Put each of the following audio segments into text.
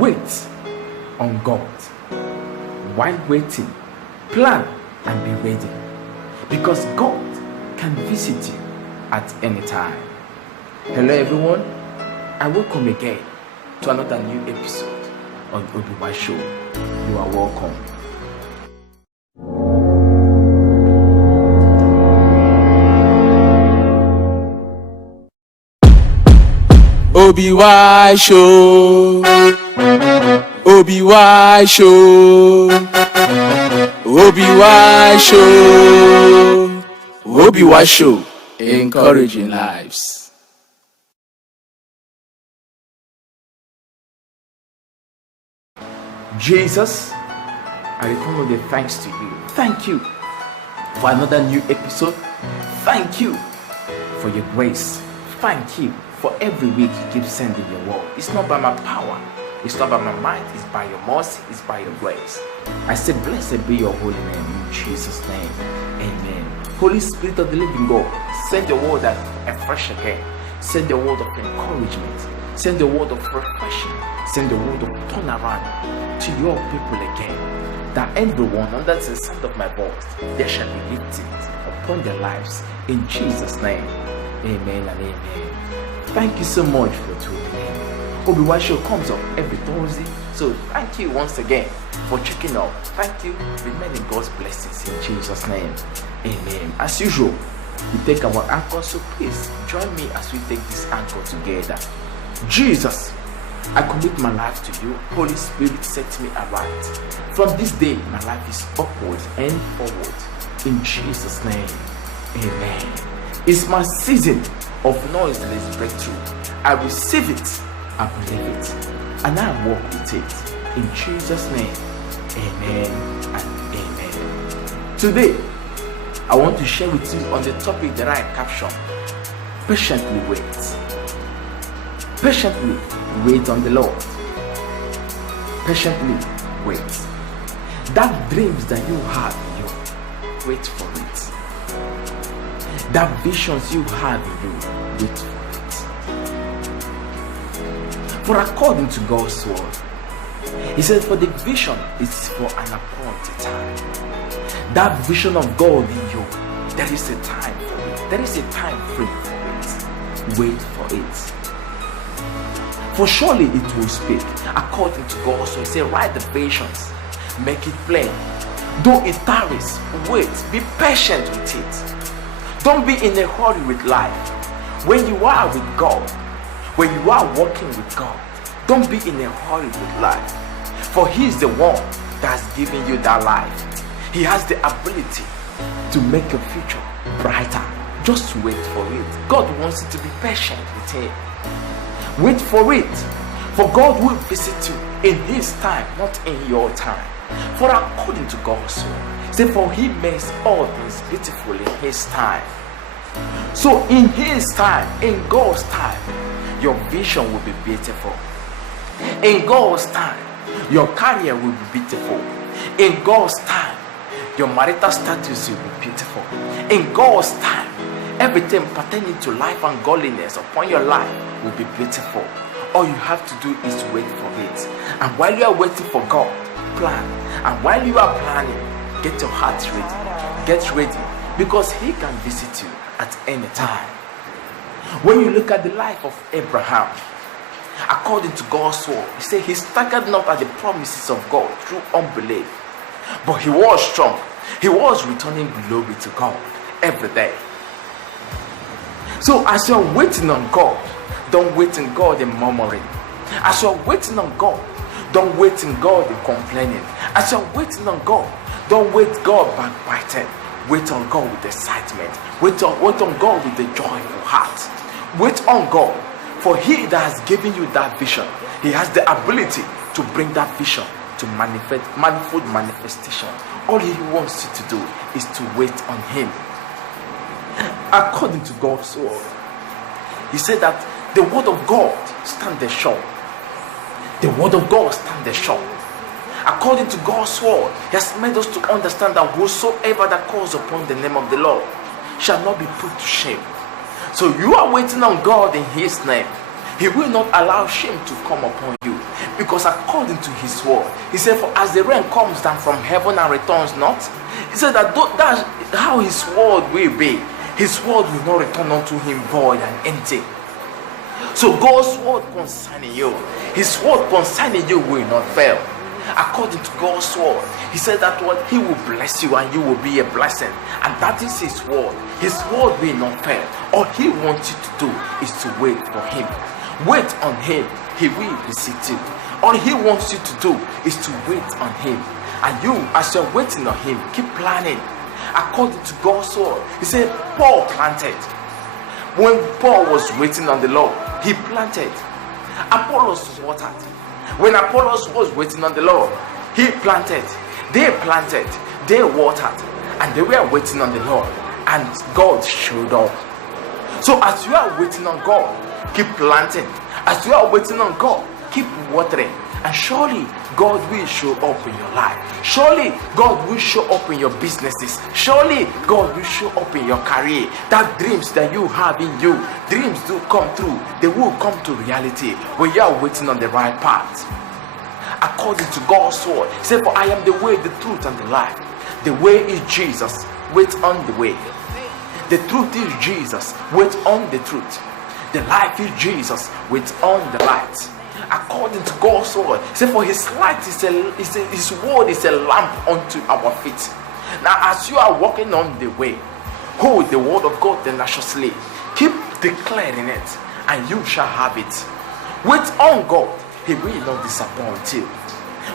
Wait on God. While waiting, plan and be ready, because God can visit you at any time. Hello everyone, I welcome again to another new episode on Obi-Wan Show. You are welcome. Obi-Wan Show. Obi-Wan Show. Obi-Wan Show. Obi-Wan Show. Encouraging lives. Jesus, I return all the thanks to you. Thank you for another new episode. Thank you for your grace. Thank you for every week you keep sending your word. It's not by my power, it's not by my might, it's by your mercy, it's by your grace. I say, blessed be your holy name in Jesus' name. Amen. Holy Spirit of the living God, send the word that afresh again. Send the word of encouragement. Send the word of refreshing. Send the word of turnaround to your people again. That everyone under the sound of my voice, there shall be lifted upon their lives. In Jesus' name. Amen and amen. Thank you so much for tuning in. Obi-Wan Show comes up every Thursday. So thank you once again for checking out. Thank you. Remaining God's blessings in Jesus' name. Amen. As usual, we take our anchor, so please join me as we take this anchor together. Jesus, I commit my life to you. Holy Spirit, set me aright. From this day, my life is upward and forward. In Jesus' name. Amen. It's my season of noiseless breakthrough. I receive it, I believe it, and I walk with it. In Jesus' name. Amen and amen. Today, I want to share with you on the topic that I captioned: patiently wait. Patiently wait on the Lord. Patiently wait. That dreams that you have in you, wait for it. That visions you have in you, wait for it. For according to God's word, He said, for the vision is for an appointed time. That vision of God in you, there is a time for it. There is a time frame for it. Wait for it. For surely it will speak according to God. So He said, write the visions, make it plain. Though it tarries, wait, be patient with it. Don't be in a hurry with life. When you are with God, when you are walking with God, don't be in a hurry with life. For He is the one that's giving you that life. He has the ability to make your future brighter. Just wait for it. God wants you to be patient with Him. Wait for it. For God will visit you in His time, not in your time. For according to God's word, say, for He makes all things beautiful in His time. So in His time, in God's time, your vision will be beautiful. In God's time, your career will be beautiful. In God's time, your marital status will be beautiful. In God's time, everything pertaining to life and godliness upon your life will be beautiful. All you have to do is wait for it. And while you are waiting for God, plan. And while you are planning, get your heart ready. Get ready, because He can visit you at any time. When you look at the life of Abraham, according to God's word, He said he staggered not at the promises of God through unbelief, but he was strong. He was returning glory to God every day. So as you're waiting on God, don't wait in God in murmuring. As you're waiting on God, don't wait in God in complaining. As you're waiting on God, don't wait God backbiting. Wait on God with excitement. Wait on God with a joyful heart. Wait on God, for He that has given you that vision, He has the ability to bring that vision to manifold manifestation. All He wants you to do is to wait on Him. According to God's word, He said that the word of God standeth sure. The word of God standeth sure. According to God's word, He has made us to understand that whosoever that calls upon the name of the Lord shall not be put to shame. So you are waiting on God in His name. He will not allow shame to come upon you. Because according to his word, he said, for as the rain comes down from heaven and returns not, he said that's how his word will be. His word will not return unto him void and empty. So God's word concerning you, his word concerning you will not fail. According to God's word, he said that what he will bless you and you will be a blessing. And that is his word. His word will not fail. All he wants you to do is to wait for him. Wait on him. He will visit you. All he wants you to do is to wait on him. And you, as you're waiting on him, keep planning. According to God's word, he said Paul planted. When Paul was waiting on the Lord, he planted. Apollos watered. When Apollos was waiting on the Lord, he planted. They planted. They watered. And they were waiting on the Lord. And God showed up. So as you are waiting on God, keep planting. As you are waiting on God, keep watering. And surely God will show up in your life. Surely God will show up in your businesses. Surely God will show up in your career. That dreams that you have in you, dreams do come true. They will come to reality when you are waiting on the right path. According to God's word, he said, for I am the way, the truth, and the life. The way is Jesus. Wait on the way. The truth is Jesus. Wait on the truth. The life is Jesus. Wait on the light. According to God's word, he said, for his light his word is a lamp unto our feet. Now, as you are walking on the way, hold the word of God tenaciously. Keep declaring it, and you shall have it. Wait on God. He will not disappoint you.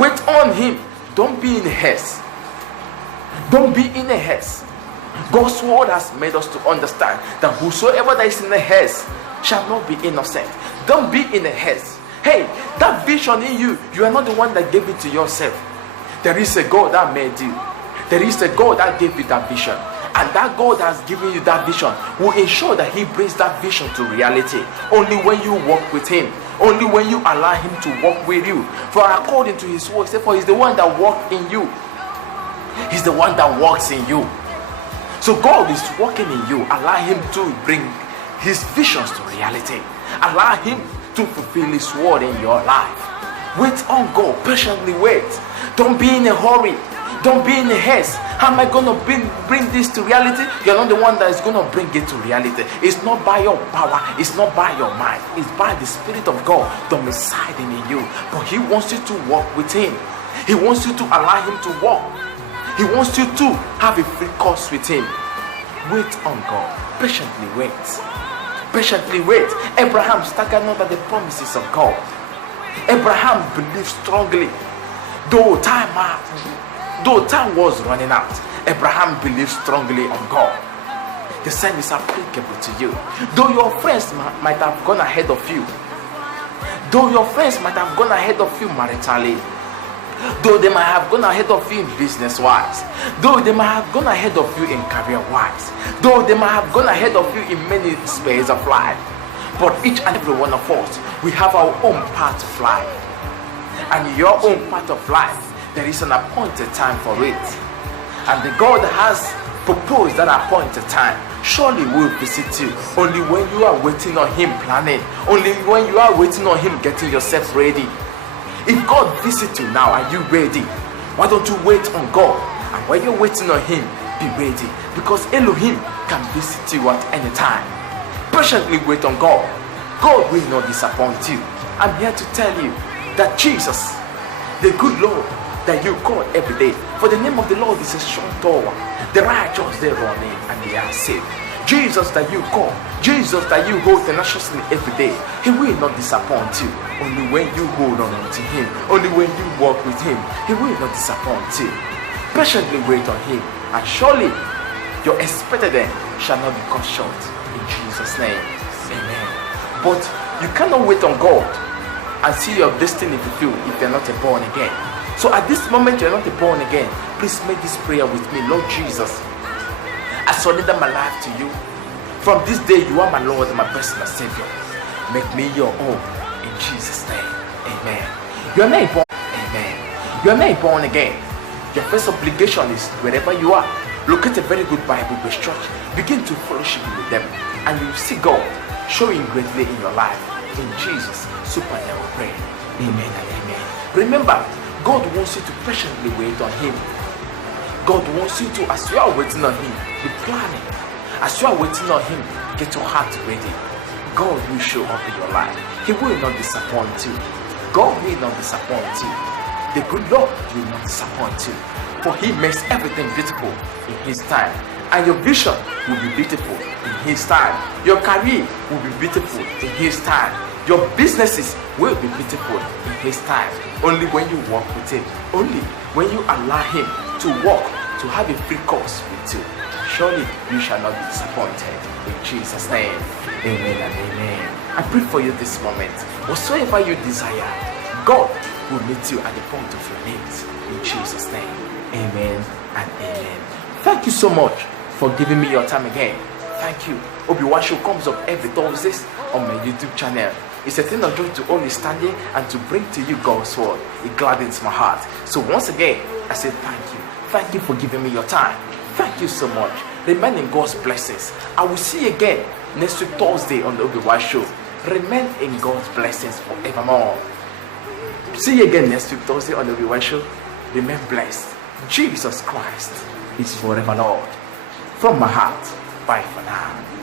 Wait on him. Don't be in haste. Don't be in a haste. God's word has made us to understand that whosoever that is in a haste shall not be innocent. Don't be in a haste. Hey, that vision in you, you are not the one that gave it to yourself. There is a God that made you. There is a God that gave you that vision. And that God has given you that vision will ensure that he brings that vision to reality. Only when you walk with him. Only when you allow him to walk with you. For according to his word, for he's the one that walks in you. He's the one that walks in you. So God is walking in you. Allow him to bring his visions to reality. Allow him to fulfill his word in your life. Wait on God. Patiently wait. Don't be in a hurry. Don't be in a haste. How am I going to bring this to reality? You're not the one that is going to bring it to reality. It's not by your power. It's not by your mind. It's by the Spirit of God domiciling in you. But he wants you to walk with him. He wants you to allow him to walk. He wants you to have a free course with him. Wait on God. Patiently wait. Patiently wait. Abraham staggered not at the promises of God. Abraham believed strongly. Though time was running out, Abraham believed strongly on God. The same is applicable to you. Though your friends might have gone ahead of you, though your friends might have gone ahead of you maritally, though they might have gone ahead of you in business wise, though they might have gone ahead of you in career wise, though they might have gone ahead of you in many spheres of life, but each and every one of us, we have our own path of life. And your own path of life, there is an appointed time for it. And the God has proposed that appointed time. Surely will visit you. Only when you are waiting on him planning. Only when you are waiting on him getting yourself ready. If God visits you now, are you ready? Why don't you wait on God? And when you're waiting on him, be ready. Because Elohim can visit you at any time. Patiently wait on God. God will not disappoint you. I'm here to tell you that Jesus, the good Lord that you call every day, for the name of the Lord is a strong tower. The righteous, they run in and they are saved. Jesus that you call, Jesus that you hold tenaciously every day, he will not disappoint you. Only when you hold on to him, only when you walk with him, he will not disappoint you. Patiently wait on him, and surely your expected end shall not be cut short. In Jesus' name, amen. But you cannot wait on God and see your destiny fulfilled if you're not a born again. So at this moment you're not a born again, please make this prayer with me. Lord Jesus, I surrender my life to you. From this day you are my Lord and my personal Savior. Make me your own in Jesus' name. Amen. You are not born. Amen. You are not born again. Your first obligation is wherever you are, locate a very good Bible-based church. Begin to fellowship with them, and you will see God showing greatly in your life. In Jesus' super name we pray. Amen and amen. Remember, God wants you to patiently wait on Him. God wants you to, as you are waiting on Him, be planning. As you are waiting on Him, get your heart ready. God will show up in your life. He will not disappoint you. God will not disappoint you. The good Lord will not disappoint you. For He makes everything beautiful in His time. And your vision will be beautiful in His time. Your career will be beautiful in His time. Your businesses will be beautiful in His time. Only when you walk with Him, only when you allow Him to walk, to have a free course with you, surely you shall not be disappointed. In Jesus' name, amen and amen. I pray for you this moment. Whatsoever you desire, God will meet you at the point of your needs. In Jesus' name, amen and amen. Thank you so much for giving me your time again. Thank you. Obi-Wan Show comes up every Thursdays on my YouTube channel. It's a thing of joy to only stand here and to bring to you God's word. It gladdens my heart. So once again, I say thank you. Thank you for giving me your time. Thank you so much. Remain in God's blessings. I will see you again next week Thursday on the Obi-Wan Show. Remain in God's blessings forevermore. See you again next week Thursday on the Obi-Wan Show. Remain blessed. Jesus Christ is forever Lord. From my heart, bye for now.